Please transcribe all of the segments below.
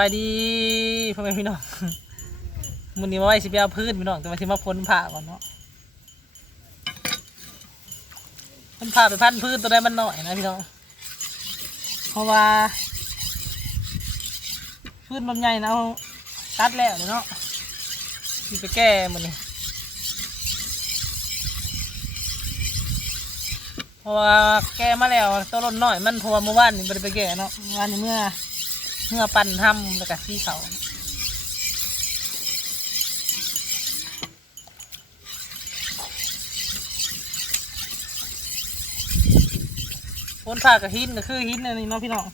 บายดีพ่อแม่พี่น้องมื้อนี้มาไว้สิไปเอาพืชพี่น้องแต่ว่าสิมาพ้นผ้าก่อนเนาะพ้นผ้าไปพันพืชตัวใดมันหน่อยนะพี่น้องเพราะว่าพืชลำไยนะเอาตัดแล้วเนาะสิไปแก้มันนี่เพราะว่าแก้มาแล้วตัวรถน้อยมันเพราะว่าเมื่อวานนี่ไม่ไปแก้เนาะวานนี่เมื่อ เมื่อปั่นทำแล้วก็ที่เขาพ้นผ่ากับหินก็คือหินอันนี้เนาะพี่น้อง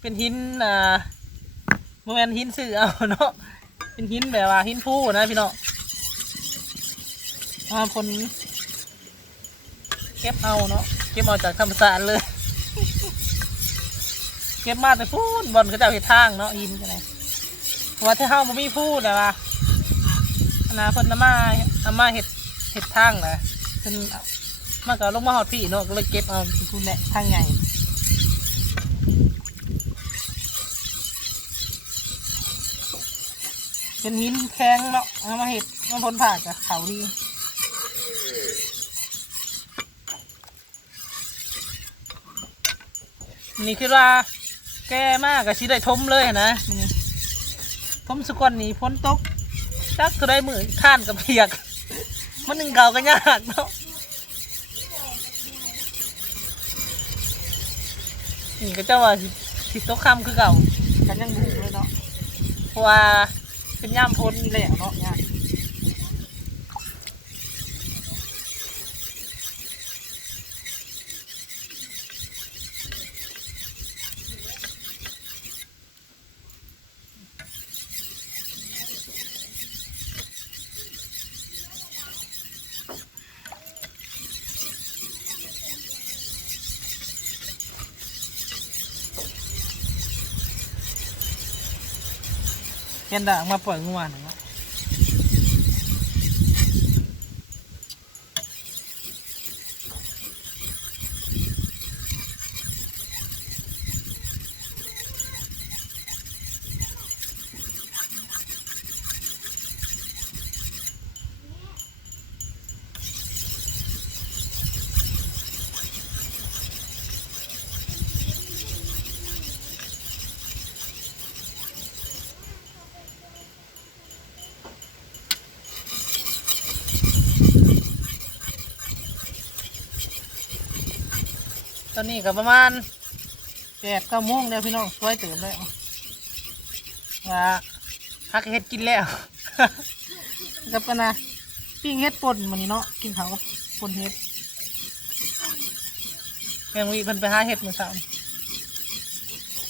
เป็นหินอ่าโมเมนหินสื่อเอาเนาะ เป็นหินแบบว่าหินผู้นะพี่น้องมาผลเก็บเอาเนาะ เก็บเอาจากธรรมศาสตร์เลย เก็บมาแต่พูดบอลก็จะเอาเห็ดทางเนาะหินกันเลยว่าถ้าเฮาบ่มีพูดแต่ว่าอนาเพิ่นเอามาอามาเห็ดเห็ดทางนะเพิ่นมาก็ลงมาหอดพี่เนาะก็เลยเก็บเอาพูดแหละทางใหญ่เป็นหินแข็งเนาะเอามาเห็ดมาพ้นผ่ากับเขาดีนี่คือว่า แก่มากก็สิได้ทมเลยนะนี่ทมสุกวนนี้พ้นตกจักก็ได้มือข้านกับเพียก มันหนึ่งเก่าก็ยากเนาะนี่ก็เจ้าว่าสิตกคำคือเก่ากันยังบุเลยเนาะเพราะว่าเป็นย่ามพ้นแล้วเนาะยาก เห็นด่างมาปล่อยเมื่อวน ตอนนี้ก็ประมาณแปดเก้าโมงแล้วพี่น้องสวยเตื่นแล้วว่าพักเฮ็ดกินแล้วกับกันนะปิ้งเฮ็ดป่นมันนี่เนาะกินเขาวกับป่นเฮ็ดแมงวีเพิ่นไปหาเฮ็ดมื้อเช้านี่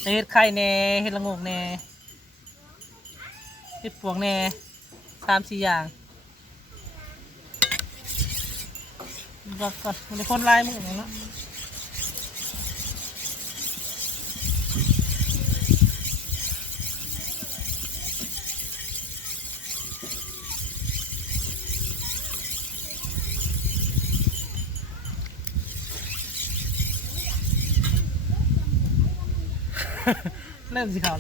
ไปเฮ็ดไข่แหน่เฮ็ดละงกแหน่เฮ็ดปวกแหน่สามสี่อย่างบอกก่อนมันเป็นคนลายมืออย่างเนาะ เริ่มสีขาว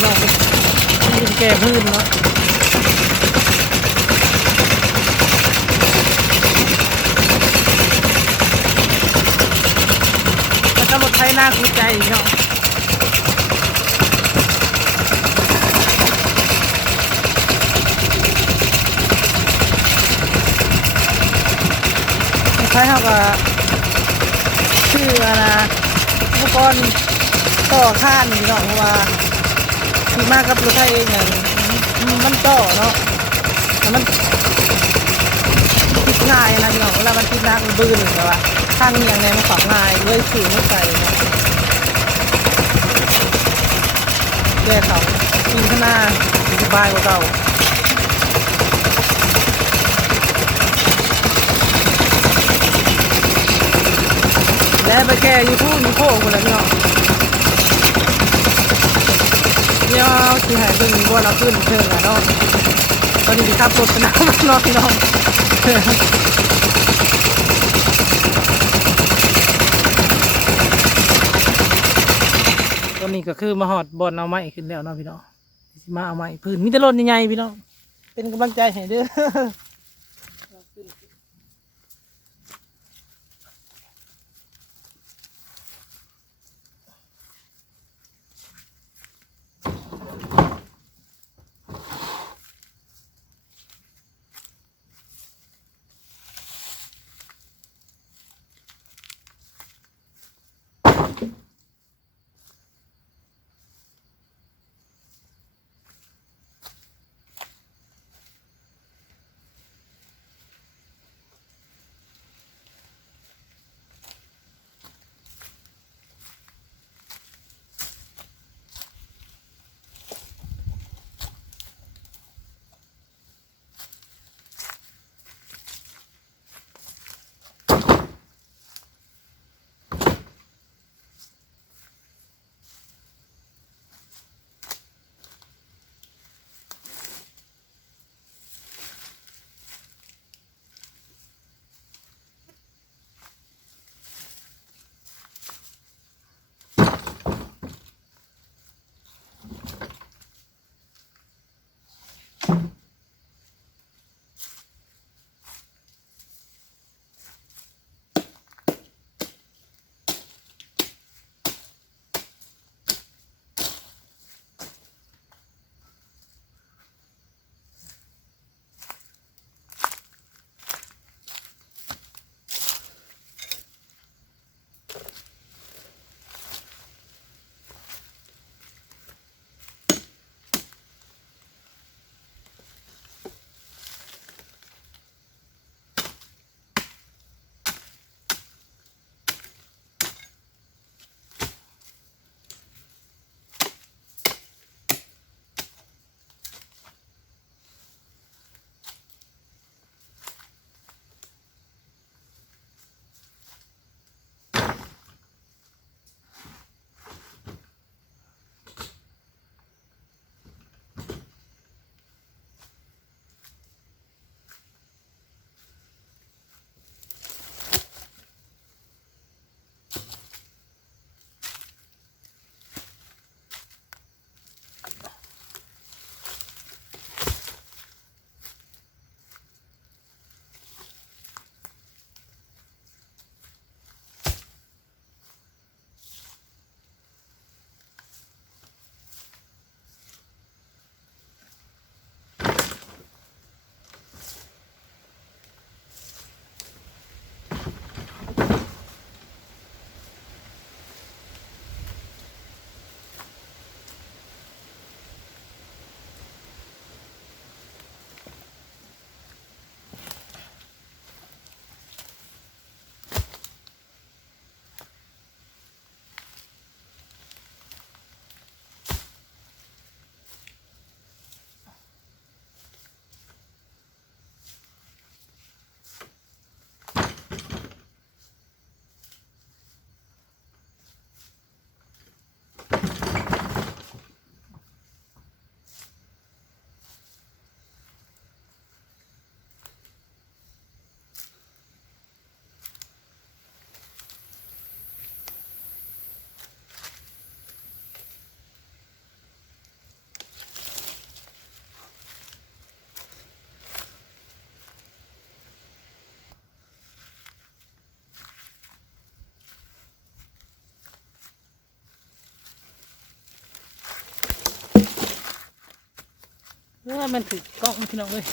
เราดินแก่พื้นเนาะแล้วก็รถไถหน่าคูใจเนาะคล้ายๆกับชื่อนะอุปกรณ์ต่อข้านนี่เนาะเพราะว่า ที่มากครับรถไทยเองเนี่ยมันต่อเนาะมันติดง่ายนะพี่น้องเวลามันติดน้ำมันบื้นแต่ว่าข้างอย่างเนี้ยมันฝังง่ายเลยสื่อไม่ใส่เนาะแก้เขากินข้างหน้าสบายกว่าเก่าแล้วไปแก้ยูทูบยูโคคนและเนาะ เนี่ยที่หายเพิ่งมีว่าเราขึ้นเชิงอะเนาะตอนนี้ดีครับรถไปน้ำเนาะพี่น้องตอนนี้ก็คือมาหอดบอลเอาไม้ขึ้นแล้วเนาะพี่น้องมาเอาไม้พื้นมีแต่รถใหญ่ๆพี่น้องเป็นกำลังใจให้เด้อ มันถือกล้องพี่น้องเลย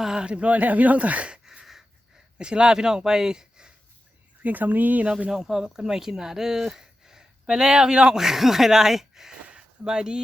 อ่าเรียบร้อยแล้วพี่น้องต่อไปชิลาพี่น้องไปเพียงคำนี้เนาะพี่น้องพอกันใหม่คินหนาเด้อไปแล้วพี่น้องไม่ได้สบายดี